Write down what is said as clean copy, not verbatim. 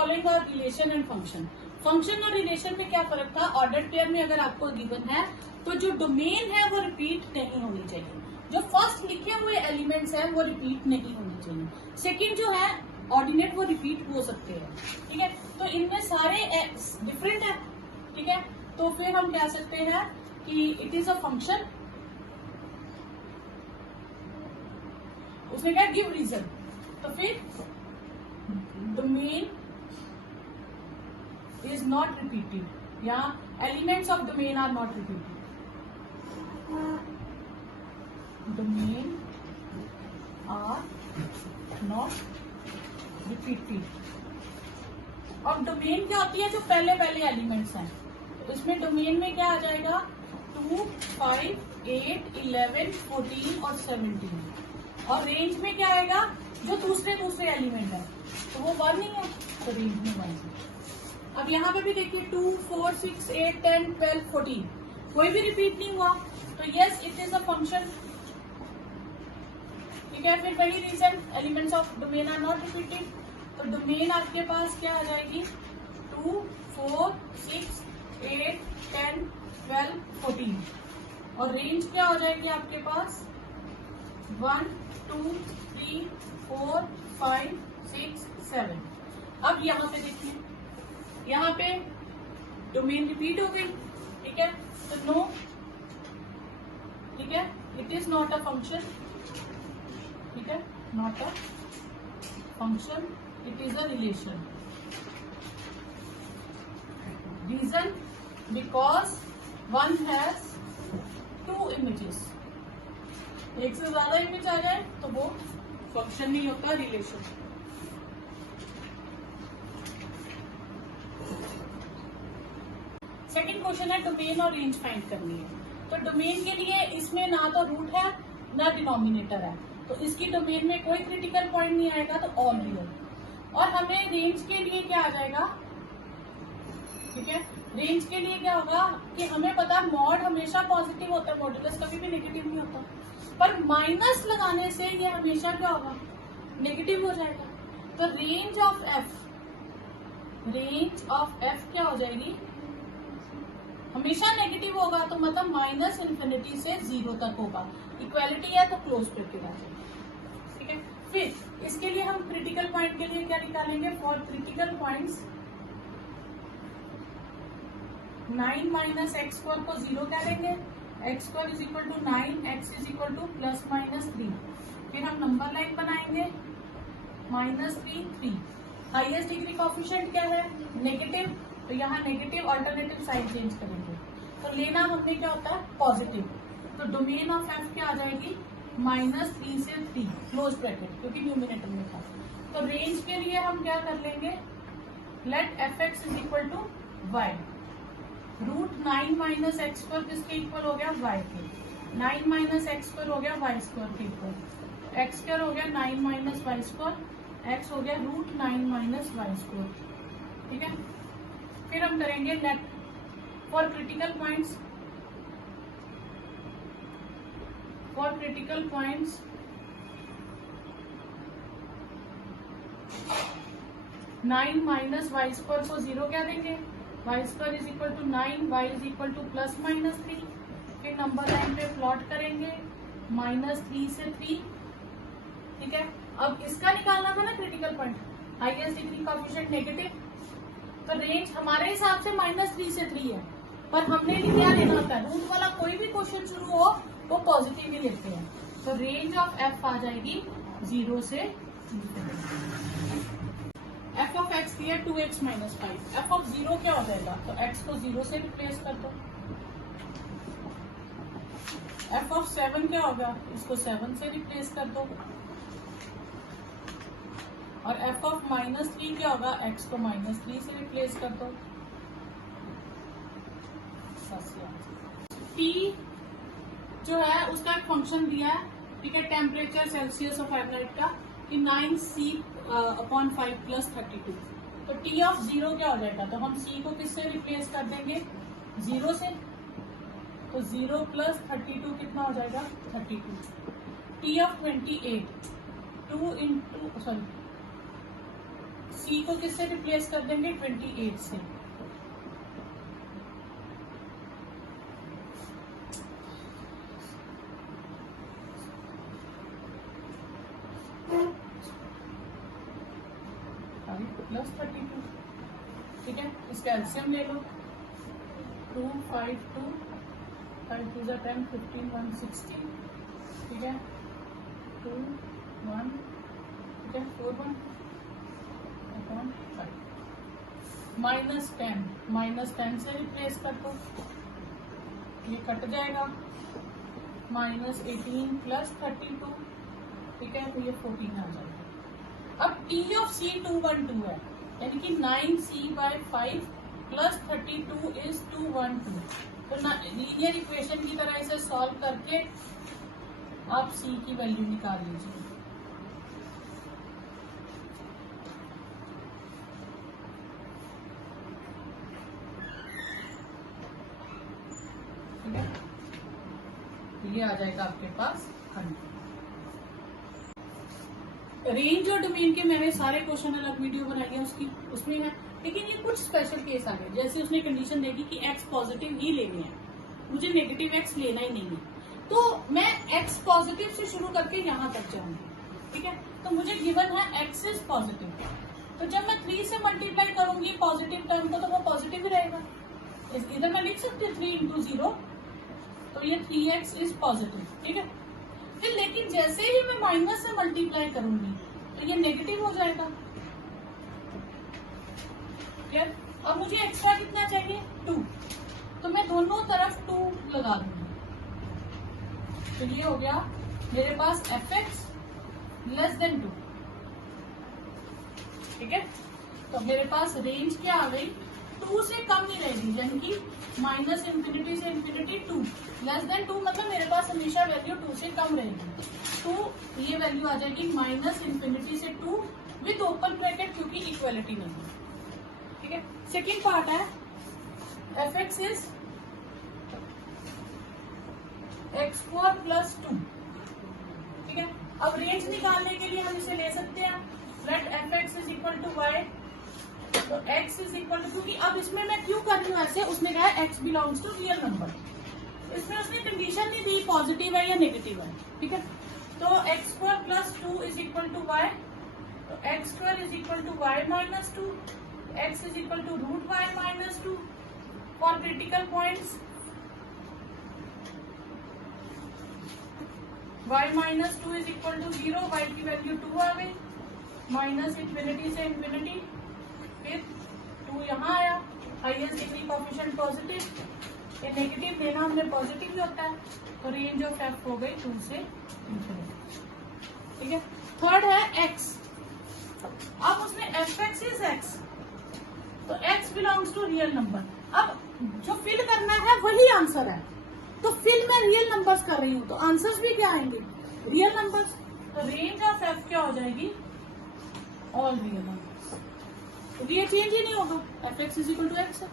Following are relation and function. Function और relation में क्या फर्क था? ऑर्डर पेयर में अगर आपको गिवन है तो जो डोमेन है वो रिपीट नहीं होनी चाहिए, जो फर्स्ट लिखे हुए एलिमेंट्स हैं वो रिपीट नहीं होनी चाहिए। सेकंड जो है ऑर्डिनेट वो रिपीट हो सकते हैं, ठीक है। तो इनमें सारे डिफरेंट है, ठीक है। तो फिर हम कह सकते हैं कि इट इज अ फंक्शन। उसने क्या गिव रीजन, तो फिर डोमेन इज नॉट रिपीटेड या elements of domain are not repeated. Domain are not repeated. अब डोमेन क्या होती है? जो पहले पहले एलिमेंट्स हैं। तो इसमें डोमेन में क्या आ जाएगा? 2, 5, 8, 11, 14 और 17। और रेंज में क्या आएगा? जो दूसरे एलिमेंट है, तो वो 1 ही है, तो रेंज में 1 है। अब यहाँ पे भी देखिए 2, 4, 6, 8, 10, 12, 14 कोई भी रिपीट नहीं हुआ, तो yes it is a function, ठीक है। फिर वही reason, elements of domain are not repeated. तो डोमेन आपके पास क्या आ जाएगी? 2, 4, 6, 8, 10, 12, 14। और रेंज क्या हो जाएगी आपके पास? 1, 2, 3, 4, 5, 6, 7। अब यहाँ पे देखिए, यहाँ पे डोमेन रिपीट हो गई, ठीक है। तो नो, ठीक है, it is not a function, ठीक है, not a function, it is a relation. Reason because one has 2 images. एक से ज्यादा इमेज आ जाए तो वो फंक्शन नहीं होता, रिलेशन। सेकंड क्वेश्चन है डोमेन और रेंज फाइंड करनी है। तो डोमेन के लिए इसमें ना तो रूट है ना डिनोमिनेटर है, तो इसकी डोमेन में कोई क्रिटिकल पॉइंट नहीं आएगा, तो ऑल रियल। और हमें रेंज के लिए क्या आ जाएगा? ठीक है, रेंज के लिए क्या होगा कि हमें पता है मॉड हमेशा पॉजिटिव होता है, मॉडुलस कभी भी नेगेटिव नहीं होता, पर माइनस लगाने से ये हमेशा क्या होगा? नेगेटिव हो जाएगा। तो रेंज ऑफ एफ क्या हो जाएगी? हमेशा नेगेटिव होगा, तो मतलब -∞ से 0 तक होगा। इक्वालिटी है तो क्लोज ब्रैकेट आ जाएगा, ठीक है। फिर इसके लिए हम क्रिटिकल पॉइंट के लिए क्या निकालेंगे? For critical points 9 minus x² को 0 कह लेंगे, x² is equal to 9, x is equal to ±3। फिर हम नंबर लाइन बनाएंगे -3, 3। हाईएस्ट डिग्री कोएफिशिएंट क्या है? नेगेटिव, तो यहाँ नेगेटिव अल्टरनेटिव साइन चेंज करेंगे, तो लेना हमने क्या होता है? पॉजिटिव। तो डोमेन ऑफ एफ क्या आ जाएगी? -3 से 3 क्लोज ब्रैकेट, क्योंकि न्यूमिनेटर में था। तो रेंज के लिए हम क्या कर लेंगे? Let fx is equal to y। √9 minus x² किसके इक्वल हो गया? y के। 9 माइनस x² हो गया y² के इक्वल। x² हो गया 9 माइनस y², x हो गया √9 माइनस y², ठीक है। फिर हम करेंगे let for critical points, 9 minus y² को 0 क्या देंगे? y² is equal to 9, y is equal to +-3। फिर नंबर लाइन पे प्लॉट करेंगे -3 से 3, ठीक है। अब इसका निकालना था ना critical point, highest degree coefficient negative, तो रेंज हमारे हिसाब से -3 से 3 है, पर हमने क्या लेना होता है? रूट वाला कोई भी क्वेश्चन शुरू हो वो पॉजिटिव ही लेते हैं। तो रेंज ऑफ एफ आ जाएगी 0 से 3। एफ ऑफ एक्स दिया 2x - 5। एफ ऑफ 0 क्या हो जाएगा? तो x को 0 से रिप्लेस कर दो। एफ ऑफ 7 क्या होगा? इसको 7 से रिप्लेस कर दो। और एफ ऑफ -3 क्या होगा? x को -3 से रिप्लेस कर दो। T जो है उसका एक फंक्शन दिया है, ठीक है, टेम्परेचर सेल्सियस और फारेनहाइट का, कि 9C/5 + 32। तो T ऑफ 0 क्या हो जाएगा? तो हम C को किससे रिप्लेस कर देंगे? 0 से। तो 0 + 32 कितना हो जाएगा? 32। T ऑफ 28, 2 × सी को किससे रिप्लेस कर देंगे 28 से। प्लस 32, ठीक है। इसका एलसीएम ले लो, 2 5 2 5 2 10 15 160, ठीक है, 2 1, ठीक है, 4 1 अपॉन 5 -10 से रिप्लेस कर दो, ये कट जाएगा, -18 प्लस 32, ठीक है, तो ये 14 आ जाएगा। अब T ऑफ C 212 है, यानी कि 9C/5 प्लस 32 इज 212। तो लीनियर इक्वेशन की तरह इसे सॉल्व करके आप C की वैल्यू निकाल लीजिए। ठीक है, ये आ जाएगा आपके पास 100। रेंज और डोमेन के मैंने सारे क्वेश्चन अलग वीडियो बनाई है उसमें है, लेकिन ये कुछ स्पेशल केस आ गए। जैसे उसने कंडीशन देखी कि x पॉजिटिव ही लेनी है, मुझे नेगेटिव x लेना ही नहीं है, तो मैं x पॉजिटिव से शुरू करके यहाँ तक जाऊंगी, ठीक है। तो मुझे गिवन है x इज पॉजिटिव, तो जब मैं 3 से मल्टीप्लाई करूंगी पॉजिटिव टर्म को, तो वो पॉजिटिव ही रहेगा। इधर मैं लिख सकती हूँ 3 × 0, तो ये 3x इज पॉजिटिव, ठीक है। फिर लेकिन जैसे ही मैं माइनस से मल्टीप्लाई करूंगी तो ये नेगेटिव हो जाएगा, क्लियर। अब मुझे एक्स्ट्रा कितना चाहिए 2, तो मैं दोनों तरफ 2 लगा दूंगी, तो ये हो गया मेरे पास fx <2, ठीक है। तो मेरे पास रेंज क्या आ गई, 2 से कम नहीं रहेगी, यानी कि -∞ से ∞, 2 <2, मतलब मेरे पास हमेशा वैल्यू 2 से कम रहेगी। तो ये वैल्यू आ जाएगी -∞ से 2 विद ओपन ब्रैकेट, क्योंकि इक्वलिटी नहीं है, ठीक है। सेकेंड पार्ट है fx इज x² + 2, ठीक है। अब रेंज निकालने के लिए हम इसे ले सकते हैं, let fx is equal to y, तो x इज इक्वल टू, क्योंकि अब इसमें मैं क्यों कर रही हूँ ऐसे, उसने कहा है x belongs to real number, इसमें उसने कंडीशन नहीं दी पॉजिटिव है या नेगेटिव है, ठीक है। तो x² + 2 is equal to y, तो x² is equal to y - 2, x is equal to √y - 2 for critical points, y - 2 is equal to 0, y की वैल्यू 2 आ गई, -∞ से ∞, फिर 2 यहाँ आया, हाईएस्ट डिग्री कोएफिशिएंट पॉजिटिव, ये नेगेटिव लेना हमने पॉजिटिव ही होता है, तो रेंज ऑफ f हो गई 2 से ∞, ठीक है। थर्ड है x, अब उसमें fx इज x, तो x belongs to real number. अब जो फिल करना है वही आंसर है, तो फिल मैं रियल नंबर्स कर रही हूँ, तो आंसर्स भी क्या आएंगे रियल नंबर्स, तो रेंज ऑफ f क्या हो जाएगी ऑल रियल नंबर्स, तो ये चेंज ही नहीं होगा, fx is equal to x है।